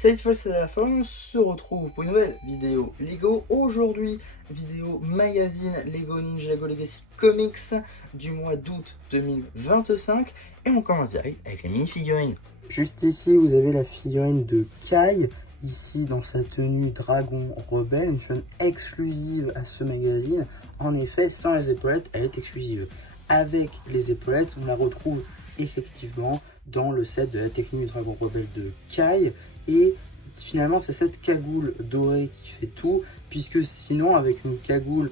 Cette fois c'est la fin, on se retrouve pour une nouvelle vidéo Lego. Aujourd'hui, vidéo magazine Lego Ninjago Legacy Comics du mois d'août 2025. Et on commence direct avec les mini-figurines. Juste ici, vous avez la figurine de Kai, ici dans sa tenue Dragon Rebelle, une figurine exclusive à ce magazine. En effet, sans les épaulettes, elle est exclusive. Avec les épaulettes, on la retrouve effectivement dans le set de la technique du Dragon Rebelle de Kai. Et finalement, c'est cette cagoule dorée qui fait tout, puisque sinon, avec une cagoule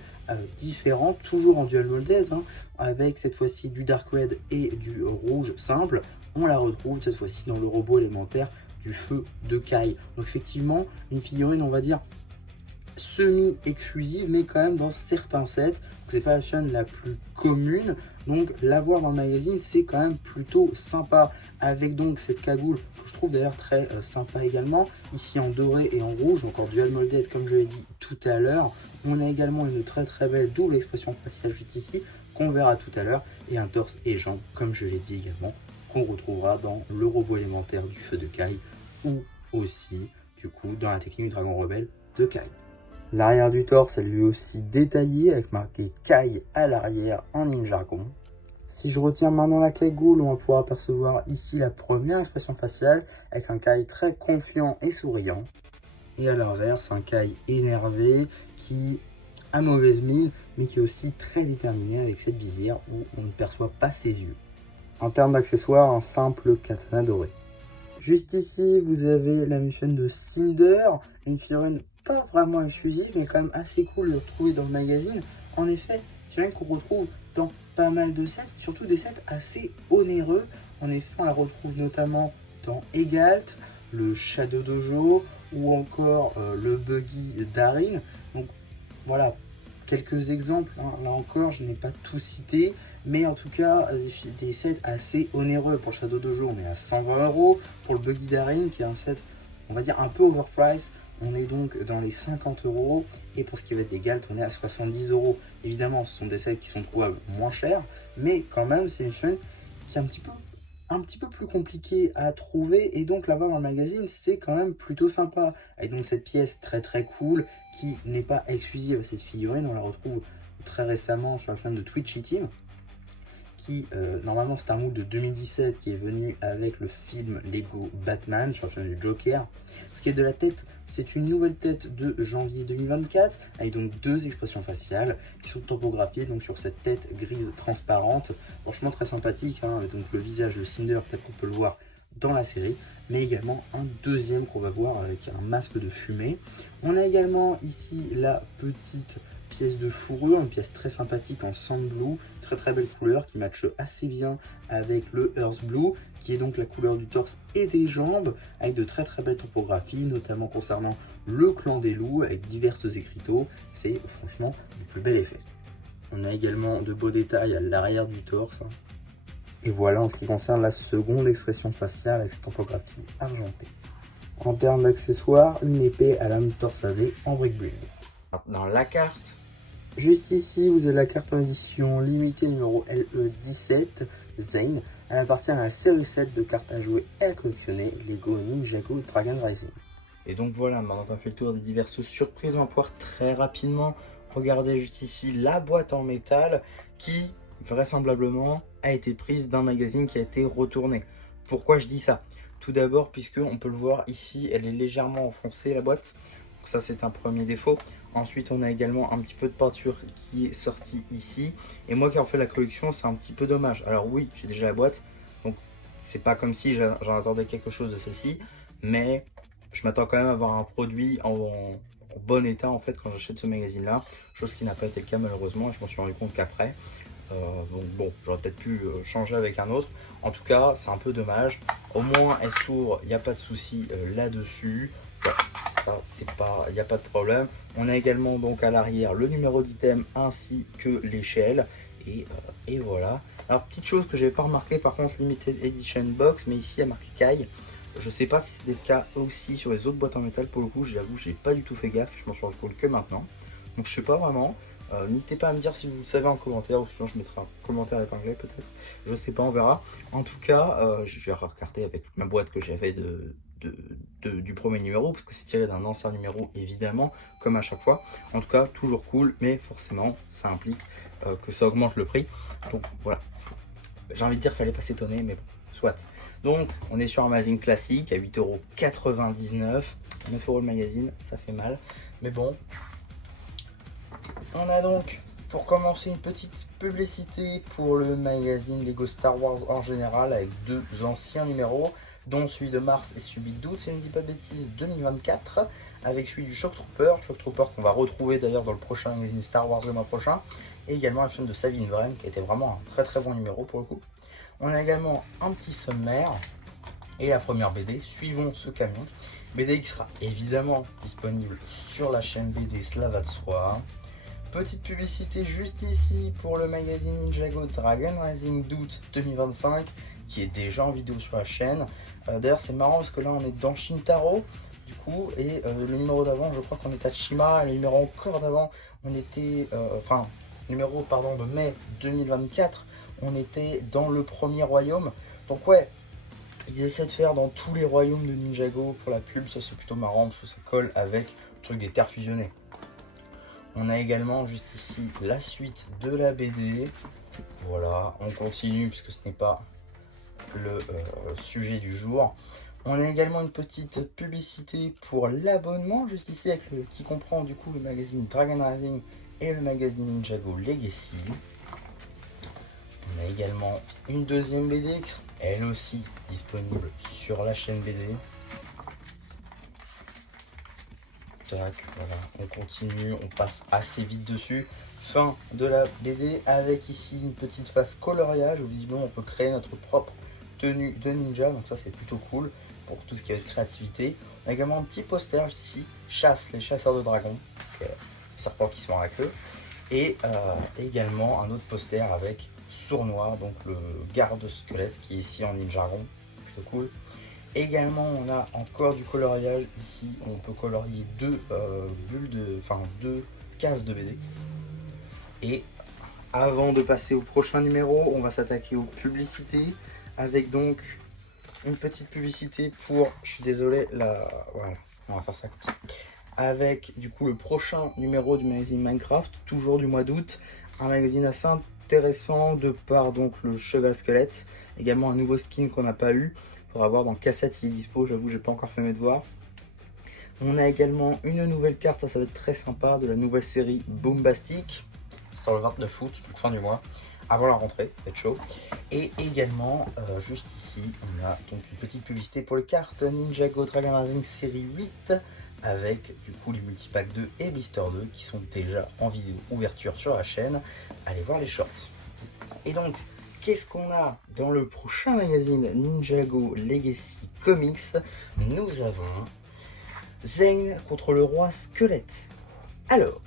différente, toujours en dual molded, avec cette fois-ci du dark red et du rouge simple, on la retrouve cette fois-ci dans le robot élémentaire du feu de Kai. Donc effectivement, une figurine, on va dire, semi-exclusive, mais quand même dans certains sets. C'est pas la chaîne la plus commune, donc l'avoir dans le magazine, c'est quand même plutôt sympa. Avec donc cette cagoule, que je trouve d'ailleurs très sympa également, ici en doré et en rouge, encore dual molded comme je l'ai dit tout à l'heure. On a également une très belle double expression faciale juste ici, qu'on verra tout à l'heure, et un torse et jambes, comme je l'ai dit également, qu'on retrouvera dans le robot élémentaire du feu de Kai, ou aussi, du coup, dans la technique du Dragon Rebelle de Kai. L'arrière du torse est lui aussi détaillé avec marqué Kai à l'arrière en Ninjago. Si je retiens maintenant la cagoule, on va pouvoir apercevoir ici la première expression faciale avec un Kai très confiant et souriant. Et à l'inverse, un Kai énervé qui a mauvaise mine mais qui est aussi très déterminé avec cette visière où on ne perçoit pas ses yeux. En termes d'accessoires, un simple katana doré. Juste ici, vous avez la mission de Cinder, une figurine pas vraiment exclusive, mais quand même assez cool de retrouver dans le magazine. En effet, figurine qu'on retrouve dans pas mal de sets, surtout des sets assez onéreux. En effet, on la retrouve notamment dans Egalt, le Shadow Dojo ou encore le Buggy Darin. Donc voilà, quelques exemples, là encore, je n'ai pas tout cité. Mais en tout cas, des sets assez onéreux. Pour le Shadow Dojo, on est à 120 €. Pour le Buggy Darin, qui est un set, on va dire, un peu overpriced, on est donc dans les 50 €. Et pour ce qui va être des Galt, on est à 70 €. Évidemment, ce sont des sets qui sont trouvables moins chers. Mais quand même, c'est une chaîne qui est un petit peu plus compliqué à trouver. Et donc, l'avoir dans le magazine, c'est quand même plutôt sympa. Et donc, cette pièce très cool, qui n'est pas exclusive à cette figurine, on la retrouve très récemment sur la chaîne de Twitchy Team, qui normalement c'est un mood de 2017 qui est venu avec le film Lego Batman sur la chaîne du Joker. Ce qui est de la tête, c'est une nouvelle tête de janvier 2024 avec donc deux expressions faciales qui sont topographiées donc sur cette tête grise transparente, franchement très sympathique, avec donc le visage de Cinder tel qu'on peut le voir dans la série, mais également un deuxième qu'on va voir avec un masque de fumée. On a également ici la petite pièce de fourrure, une pièce très sympathique en sand blue, très belle couleur qui matche assez bien avec le earth blue, qui est donc la couleur du torse et des jambes, avec de très belles topographies, notamment concernant le clan des loups, avec diverses écriteaux. C'est franchement du plus bel effet. On a également de beaux détails à l'arrière du torse. Et voilà en ce qui concerne la seconde expression faciale avec cette topographie argentée. En termes d'accessoires, une épée à lame torsadée en brick build. Dans la carte, juste ici, vous avez la carte en édition limitée numéro LE17 Zane. Elle appartient à la série 7 de cartes à jouer et à collectionner Lego Ninjago Dragon Rising. Et donc voilà, maintenant qu'on a fait le tour des diverses surprises, on va pouvoir très rapidement regarder juste ici la boîte en métal qui, vraisemblablement, a été prise d'un magazine qui a été retourné. Pourquoi je dis ça? Tout d'abord, puisque on peut le voir ici, elle est légèrement enfoncée la boîte. Donc ça, c'est un premier défaut. Ensuite, on a également un petit peu de peinture qui est sortie ici. Et moi qui en fais la collection, c'est un petit peu dommage. Alors oui, j'ai déjà la boîte, donc c'est pas comme si j'en attendais quelque chose de celle-ci. Mais je m'attends quand même à avoir un produit en bon état en fait quand j'achète ce magazine-là. Chose qui n'a pas été le cas malheureusement. Et je m'en suis rendu compte qu'après. Donc bon, j'aurais peut-être pu changer avec un autre. En tout cas, c'est un peu dommage. Au moins, elle s'ouvre, il n'y a pas de souci là-dessus. Bon, ça, c'est pas, il n'y a pas de problème. On a également donc à l'arrière le numéro d'item ainsi que l'échelle. Et voilà. Alors, petite chose que j'avais pas remarqué, par contre, Limited Edition Box, mais ici, il y a marqué Kai. Je sais pas si c'était le cas aussi sur les autres boîtes en métal. Pour le coup, j'avoue, j'ai pas du tout fait gaffe. Je m'en suis rendu compte que maintenant. Donc, je sais pas vraiment. N'hésitez pas à me dire si vous le savez en commentaire, ou sinon je mettrai un commentaire épinglé peut-être. Je sais pas, on verra. En tout cas, je vais regarder avec ma boîte que j'avais du premier numéro, parce que c'est tiré d'un ancien numéro évidemment, comme à chaque fois. En tout cas, toujours cool, mais forcément, ça implique que ça augmente le prix. Donc voilà, j'ai envie de dire qu'il fallait pas s'étonner, mais bon, soit. Donc, on est sur un magazine classique à 8,99 €. 9 € le magazine, ça fait mal. Mais bon, on a donc, pour commencer, une petite publicité pour le magazine Lego Star Wars en général, avec 2 anciens numéros, dont celui de mars et celui d'août, si je ne dis pas de bêtises, 2024, avec celui du Shock Trooper qu'on va retrouver d'ailleurs dans le prochain magazine Star Wars le mois prochain, et également un film de Sabine Wren, qui était vraiment un très très bon numéro pour le coup. On a également un petit sommaire et la première BD, Suivons ce camion. BD qui sera évidemment disponible sur la chaîne BD, cela va de soi. Petite publicité juste ici pour le magazine Ninjago Dragon Rising d'août 2025 qui est déjà en vidéo sur la chaîne. D'ailleurs c'est marrant parce que là on est dans Shintaro du coup et le numéro d'avant je crois qu'on était à Shima, le numéro encore d'avant on était, numéro pardon de mai 2024 on était dans le premier royaume. Donc ouais, ils essaient de faire dans tous les royaumes de Ninjago pour la pub, ça c'est plutôt marrant parce que ça colle avec le truc des terres fusionnées. On a également juste ici la suite de la BD. Voilà, on continue puisque ce n'est pas le sujet du jour. On a également une petite publicité pour l'abonnement juste ici avec qui comprend du coup le magazine Dragon Rising et le magazine Ninjago Legacy. On a également une deuxième BD, elle aussi disponible sur la chaîne BD. Tac, voilà, on continue, on passe assez vite dessus. Fin de la BD avec ici une petite phase coloriage où visiblement on peut créer notre propre tenue de ninja, donc ça c'est plutôt cool pour tout ce qui est créativité. On a également un petit poster juste ici, chasse les chasseurs de dragons, les serpents qui se mordent la queue, et également un autre poster avec Sournois, donc le garde-squelette qui est ici en ninjaron, plutôt cool. Également, on a encore du coloriage ici. On peut colorier deux cases de BD. Et avant de passer au prochain numéro, on va s'attaquer aux publicités avec donc une petite publicité pour, je suis désolé, voilà, on va faire ça comme ça. Avec du coup le prochain numéro du magazine Minecraft, toujours du mois d'août, un magazine assez intéressant de par donc le cheval squelette, également un nouveau skin qu'on n'a pas eu. Faudra voir dans cassette il est dispo, j'avoue j'ai pas encore fait mes devoirs. On a également une nouvelle carte, ça va être très sympa, de la nouvelle série Boombastic, sur le 29 août, donc fin du mois, avant la rentrée, ça va être chaud. Et également, juste ici, on a donc une petite publicité pour les cartes Ninjago Dragon Rising série 8, avec du coup les multipacks 2 et Blister 2 qui sont déjà en vidéo ouverture sur la chaîne. Allez voir les shorts. Et donc, qu'est-ce qu'on a dans le prochain magazine Ninjago Legacy Comics? Nous avons Zane contre le roi squelette. Alors,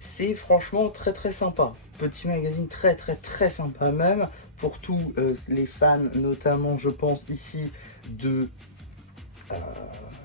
c'est franchement très très sympa. Petit magazine très très très sympa même pour tous les fans, notamment je pense ici de...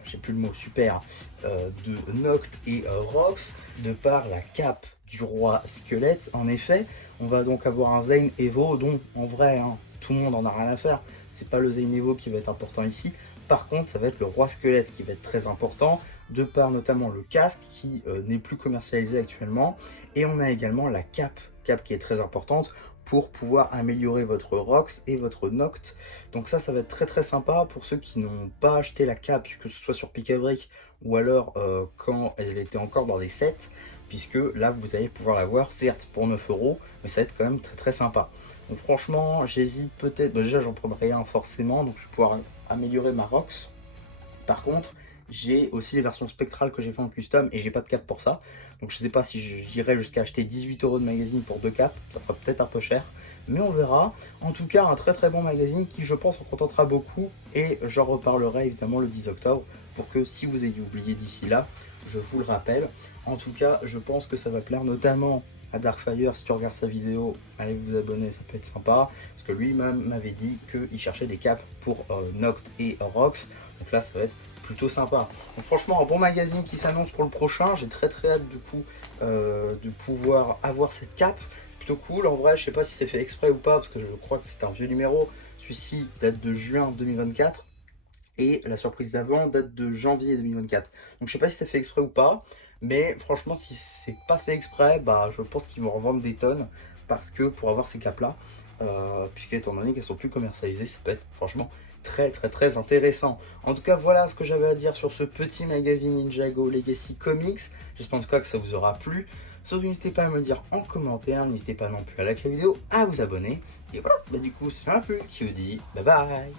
j'ai plus le mot, super, de Noct et Rox, de par la cape du roi squelette. En effet, on va donc avoir un Zane Evo, dont en vrai, hein, tout le monde en a rien à faire. C'est pas le Zane Evo qui va être important ici. Par contre, ça va être le roi squelette qui va être très important, de par notamment le casque qui n'est plus commercialisé actuellement. Et on a également la cape qui est très importante pour pouvoir améliorer votre Rox et votre Noct. Donc ça va être très très sympa pour ceux qui n'ont pas acheté la cape, que ce soit sur Pick-a-Brick ou alors quand elle était encore dans des sets, puisque là vous allez pouvoir l'avoir, certes pour 9 €, mais ça va être quand même très très sympa. Donc franchement, j'hésite peut-être, déjà j'en prendrai un forcément, donc je vais pouvoir améliorer ma Rox. Par contre, j'ai aussi les versions spectrales que j'ai fait en custom et j'ai pas de cap pour ça. Donc je sais pas si j'irai jusqu'à acheter 18 € de magazine pour 2 caps, ça fera peut-être un peu cher, mais on verra. En tout cas, un très très bon magazine qui je pense en contentera beaucoup et j'en reparlerai évidemment le 10 octobre pour que si vous ayez oublié d'ici là, je vous le rappelle. En tout cas, je pense que ça va plaire notamment à Darkfire. Si tu regardes sa vidéo, allez vous abonner, ça peut être sympa. Parce que lui-même m'avait dit qu'il cherchait des caps pour Noct et Rox. Donc là, ça va être plutôt sympa. Donc franchement, un bon magazine qui s'annonce pour le prochain. J'ai très très hâte du coup de pouvoir avoir cette cape. Plutôt cool. En vrai, je sais pas si c'est fait exprès ou pas, parce que je crois que c'est un vieux numéro. Celui-ci date de juin 2024. Et la surprise d'avant date de janvier 2024. Donc je sais pas si c'est fait exprès ou pas, mais franchement si c'est pas fait exprès, bah je pense qu'ils vont revendre des tonnes parce que pour avoir ces capes là, puisqu'étant donné qu'elles sont plus commercialisées, ça peut être franchement très intéressant. En tout cas voilà ce que j'avais à dire sur ce petit magazine Ninjago Legacy Comics. J'espère en tout cas que ça vous aura plu. Surtout n'hésitez pas à me le dire en commentaire, n'hésitez pas non plus à liker la vidéo, à vous abonner. Et voilà, bah du coup c'est un peu qui vous dit bye bye.